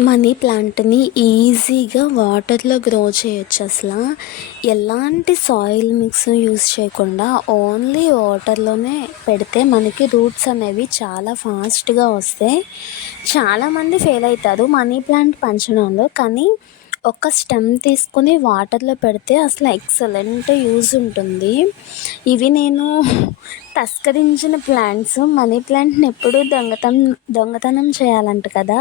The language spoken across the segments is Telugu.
మనీ ప్లాంట్‌ని ఈజీగా వాటర్‌లో గ్రో చేయొచ్చు అసల. ఎలాంటి సాయిల్ మిక్స్ యూజ్ చేయకుండా ఓన్లీ వాటర్‌లోనే పెడితే మనకి రూట్స్ అనేవి చాలా ఫాస్ట్‌గా వస్తాయి. చాలామంది ఫెయిల్ అవుతారు మనీ ప్లాంట్ పెంచడంలో. కానీ ఒక స్టెమ్ తీసుకొని వాటర్‌లో పెడితే అసలు ఎక్సలెంట్ యూజ్ ఉంటుంది. ఇవి నేను తస్కరించిన ప్లాంట్స్. మనీ ప్లాంట్‌ని ఎప్పుడూ దొంగతనం చేయాలంట కదా!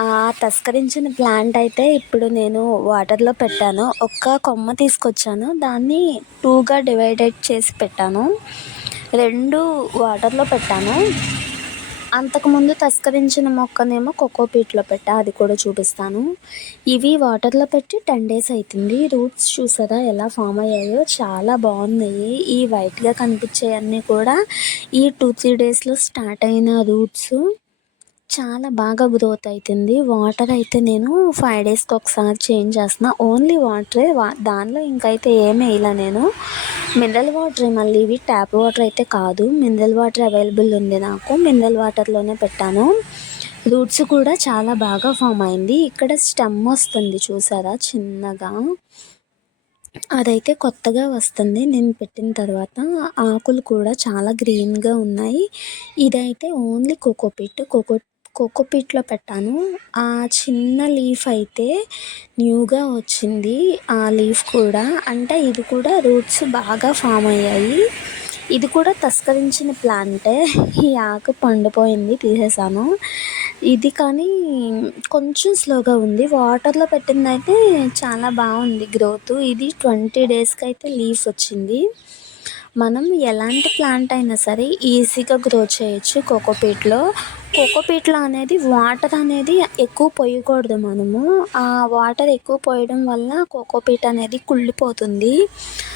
ఆ తస్కరించిన ప్లాంట్ అయితే ఇప్పుడు నేను వాటర్‌లో పెట్టాను. ఒక్క కొమ్మ తీసుకొచ్చాను. దాన్ని 2గా డివైడెడ్ చేసి పెట్టాను. 2 వాటర్‌లో పెట్టాను. అంతకుముందు తస్కరించిన మొక్కనేమో కోకోపీట్‌లో పెట్టా. అది కూడా చూపిస్తాను. ఇవి వాటర్‌లో పెట్టి 10 డేస్ అయితుంది. రూట్స్ చూసారా ఎలా ఫామ్ అయ్యాయో, చాలా బాగున్నాయి. ఈ వైట్‌గా కనిపించేవన్నీ కూడా ఈ 2, 3 డేస్‌లో స్టార్ట్ అయిన రూట్స్. చాలా బాగా గ్రోత్ అవుతుంది. వాటర్ అయితే నేను 5 డేస్కి ఒకసారి చేంజ్ చేస్తున్నా. ఓన్లీ వాటరే. దానిలో ఇంకైతే ఏమీ వేయలే నేను. మినరల్ వాటరే మళ్ళీ ఇవి ట్యాప్ వాటర్ అయితే కాదు. మినరల్ వాటర్ అవైలబుల్ ఉంది నాకు. మినరల్ వాటర్లోనే పెట్టాను. రూట్స్ కూడా చాలా బాగా ఫామ్ అయింది. ఇక్కడ స్టెమ్ వస్తుంది చూసారా చిన్నగా. అదైతే కొత్తగా వస్తుంది నేను పెట్టిన తర్వాత. ఆకులు కూడా చాలా గ్రీన్‌గా ఉన్నాయి. ఇదైతే ఓన్లీ కోకోపీట్‌లో పెట్టాను. ఆ చిన్న లీఫ్ అయితే న్యూగా వచ్చింది. ఆ లీఫ్ కూడా అంటే ఇది కూడా రూట్స్ బాగా ఫామ్ అయ్యాయి. ఇది కూడా తస్కరించిన ప్లాంటే. ఈ ఆకు పండిపోయింది తీసేసాను. ఇది కానీ కొంచెం స్లోగా ఉంది. వాటర్‌లో పెట్టిందయితే చాలా బాగుంది గ్రోత్. ఇది 20 డేస్‌కి అయితే లీఫ్ వచ్చింది. మనం ఎలాంటి ప్లాంట్ అయినా సరే ఈజీగా గ్రో చేయొచ్చు కోకోపీట్లో అనేది వాటర్ అనేది ఎక్కువ పొయ్యకూడదు మనము. ఆ వాటర్ ఎక్కువ పోయడం వల్ల కోకోపీట్ అనేది కుళ్ళిపోతుంది.